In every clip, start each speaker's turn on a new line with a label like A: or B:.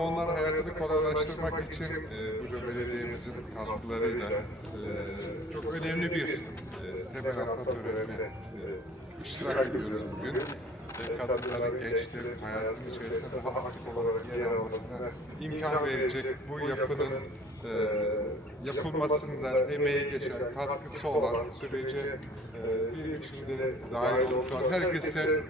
A: Onların hayatını kolaylaştırmak için e, Buca Belediye'mizin katkılarıyla e, çok önemli bir e, temel atma törenine e, iştirak ediyoruz bugün e, kadınların, gençlerin hayatının içerisinde daha aktif olarak yer almasına imkan verecek bu yapının e, e yapılmasında emeği geçen, katkısı olan sürece e, e, bir içinde dahil olan herkese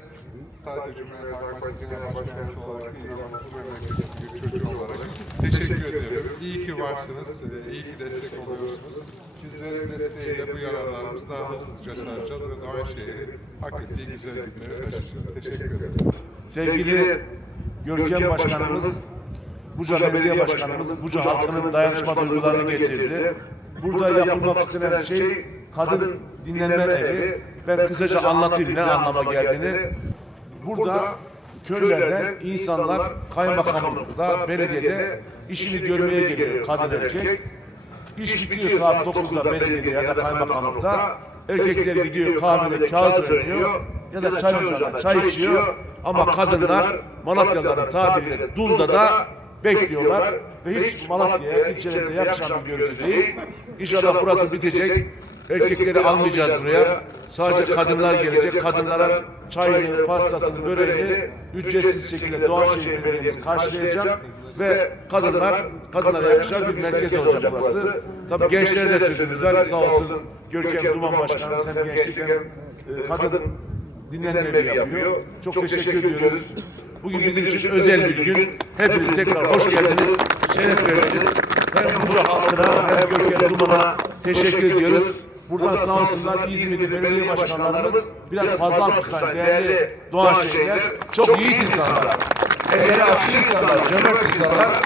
A: sadece Cumhuriyet Halk Partisi'ne başkanı olarak değil ama bu memleketin bir çocuğu olarak teşekkür ederim. İyi ki varsınız, e, iyi ki destek oluyorsunuz sizlerin desteğiyle bu yararlarımızı daha hızlıca saracağız ve şehri hak ettiği güzel günlere taşıyacağız. Teşekkür ederim. Sevgili Görkem Başkanımız, Buca Belediye Başkanımız, Buca halkının dayanışma duygularını getirdi. Burada yapılmak istenen şey, şey kadın dinlenme evi. Ben kısaca anlatayım ne anlama geldiğini. Burada köylerden insanlar kaymakamlıkta, belediyede işini görmeye geliyor kadın erkek. İş bitiyor saat 9'da belediyede ya da kaymakamlıkta. Erkekler gidiyor kahvede kağıt oynuyor ya da çay ocağında çay içiyor. Ama kadınlar Malatyaların tabiriyle Dulda da bekliyorlar ve hiç Malatya'ya, ilçemize yakışan bir görüntü değil. İnşallah burası bitecek. Erkekleri almayacağız buraya. Sadece kadınlar gelecek. Kadınlara çayını, pastasını, böreğini ücretsiz şekilde Doğaşehir Belediye'miz karşılayacak ve kadınlar, kadınlara yakışan bir merkez olacak burası. Tabii gençlere de sözümüz var. Sağ olsun Görkem Duman Başkanımız hem gençlik hem e, kadın dinlenmeleri yapıyor. Çok, teşekkür, ediyoruz. Bugün, bizim için özel bir gün. Hepiniz tekrar hoş geldiniz, şeref verdiniz. Hem Bucak halkına hem Gökhan Duman'a teşekkür ediyoruz. Buradan sağ olsunlar İzmirli belediye başkanlarımız biraz fazla alkışlar, değerli Doğan Şehirler. Çok iyi insanlar, elleri açık insanlar, cömert insanlar.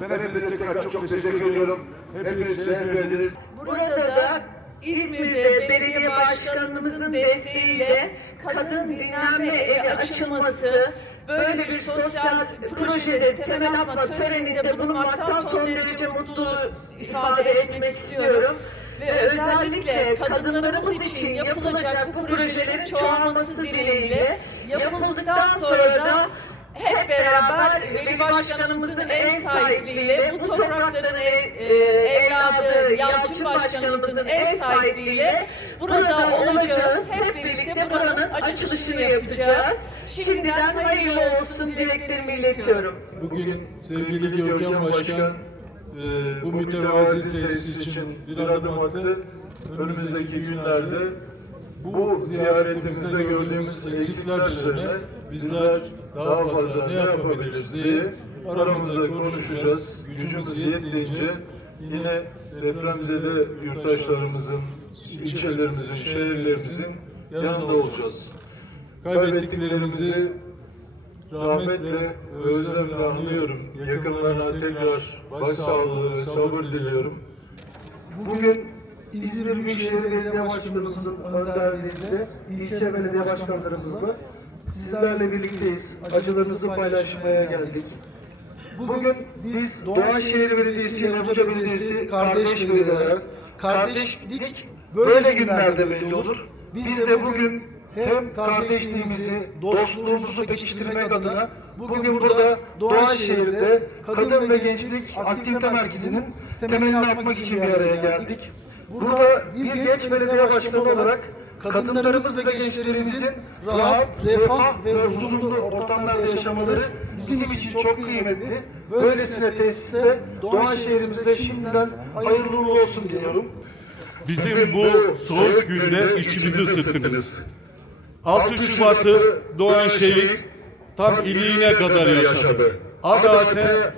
A: Ben hepinize tekrar çok teşekkür ediyorum. Hepiniz şeref verdiniz.
B: Burada da İzmir'de belediye başkanımızın desteğiyle kadın dinlenme evi açılması, böyle bir sosyal projede temel atma töreninde bulunmaktan son derece mutluluğu ifade etmek istiyorum. Ve özellikle kadınlarımız için yapılacak bu projelerin çoğalması dileğiyle yapıldıktan sonra da hep beraber Veli e, e, Başkanımızın ev sahipliğiyle, bu toprakların ev, evladı Yalçın Başkanımızın ev sahipliğiyle burada olacağız. Hep birlikte buranın açılışını yapacağız. Şimdiden hayırlı olsun dileklerimi iletiyorum.
C: Bugün sevgili Görkem Başkan e, e bu mütevazi tesis için bir adım attı. Önümüzdeki günlerde bu ziyaretimizde gördüğümüz eksikler üzerine bizler daha fazla ne yapabiliriz diye aramızda konuşacağız. Gücümüz yettiğince yine depremzede yurttaşlarımızın, ilçelerimizin, şehirlerimizin yanında olacağız. Kaybettiklerimizi rahmetle ve özlemle anlıyorum. Yakınlarına tekrar başsağlığı ve sabır diliyorum.
D: Bugün İzmir Büyükşehir Belediye Başkanımızın önderliğinde ilçe belediye başkanlarımızla sizlerle birlikte acılarınızı paylaşmaya geldik. Bugün biz Doğaşehir Belediyesi ile Hoca Belediyesi kardeş olarak kardeşlik böyle günlerde belli olur. Biz de bugün hem kardeşliğimizi, dostluğumuzu pekiştirmek adına bugün burada Doğaşehir'de Kadın ve Gençlik Aktivite Merkezi'nin temelini atmak için bir araya geldik. Burada bir genç belediye başkanı olarak kadınlarımız ve gençlerimizin rahat, refah ve huzurlu ortamlarda yaşamaları bizim için çok kıymetli. Böylesine tesiste Doğan şehrimize şimdiden hayırlı olsun diyorum.
E: Bizim bu soğuk günde içimizi ısıttınız. 6 Şubat'ı Doğan şehir tam iliğine kadar yaşadı. Adate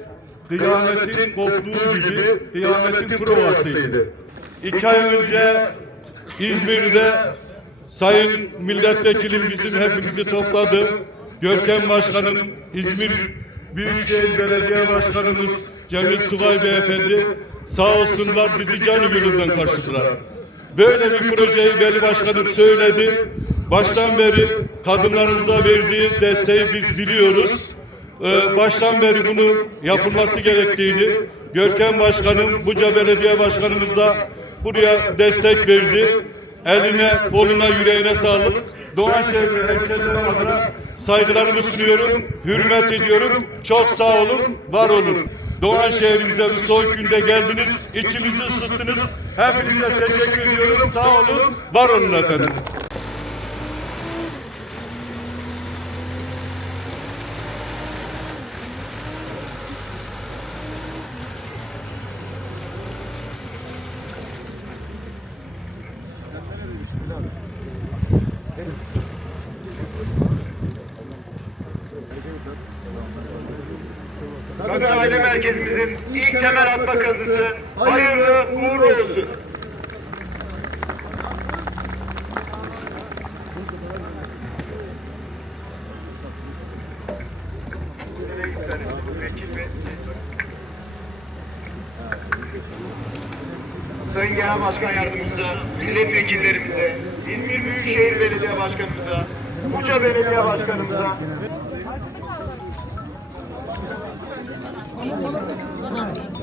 E: kıyametin koptuğu gibi kıyametin provasıydı. İki ay önce İzmir'de Sayın Milletvekilim bizim hepimizi topladı. Görkem Başkanım, İzmir Büyükşehir Belediye Başkanımız Cemil Tugay Beyefendi sağ olsunlar bizi canı gönülden karşıladılar. Böyle bir projeyi Veli Başkanım söyledi. Baştan beri kadınlarımıza verdiği desteği biz biliyoruz. Ee, baştan beri bunu yapılması gerektiğini Görkem Başkanım, Buca Belediye Başkanımız da buraya destek verdi eline, koluna, yüreğine sağlık. Doğan şehri hemşehrilerim adına saygılarımı sunuyorum, hürmet ediyorum. Çok sağ olun, var olun. Doğan şehrimize bu soğuk günde geldiniz, içimizi ısıttınız. Hepinize teşekkür ediyorum. Sağ olun, var olun efendim.
F: Kadı Aile Merkezimizin ilk temel atma kazısı hayırlı uğurlu olsun. Sayın Genel Başkan Yardımcımıza, milletvekillerimize, İzmir Büyükşehir Belediye Başkanımıza, Buca Belediye Başkanımıza, Thank you.